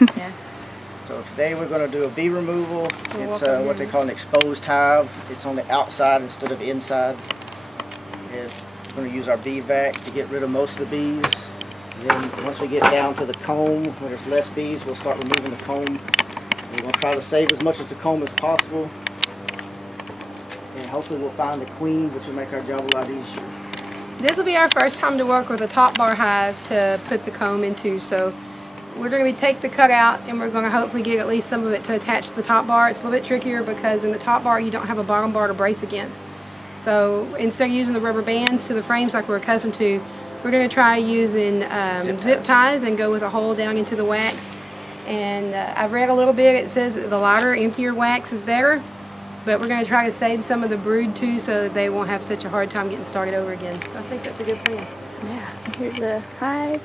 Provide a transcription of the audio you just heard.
Yeah. So today we're going to do a bee removal. It's what they call an exposed hive. It's on the outside instead of inside. We're going to use our bee vac to get rid of most of the bees. Then once we get down to the comb, where there's less bees, we'll start removing the comb. We're going to try to save as much of the comb as possible. And hopefully we'll find the queen, which will make our job a lot easier. This will be our first time to work with a top bar hive to put the comb into, so we're going to take the cutout and we're going to hopefully get at least some of it to attach to the top bar. It's a little bit trickier because in the top bar you don't have a bottom bar to brace against. So instead of using the rubber bands to the frames like we're accustomed to, we're going to try using zip ties and go with a hole down into the wax. And I've read a little bit, it says that the lighter, emptier wax is better, but we're going to try to save some of the brood too so that they won't have such a hard time getting started over again. So I think that's a good plan. Yeah, here's the hive.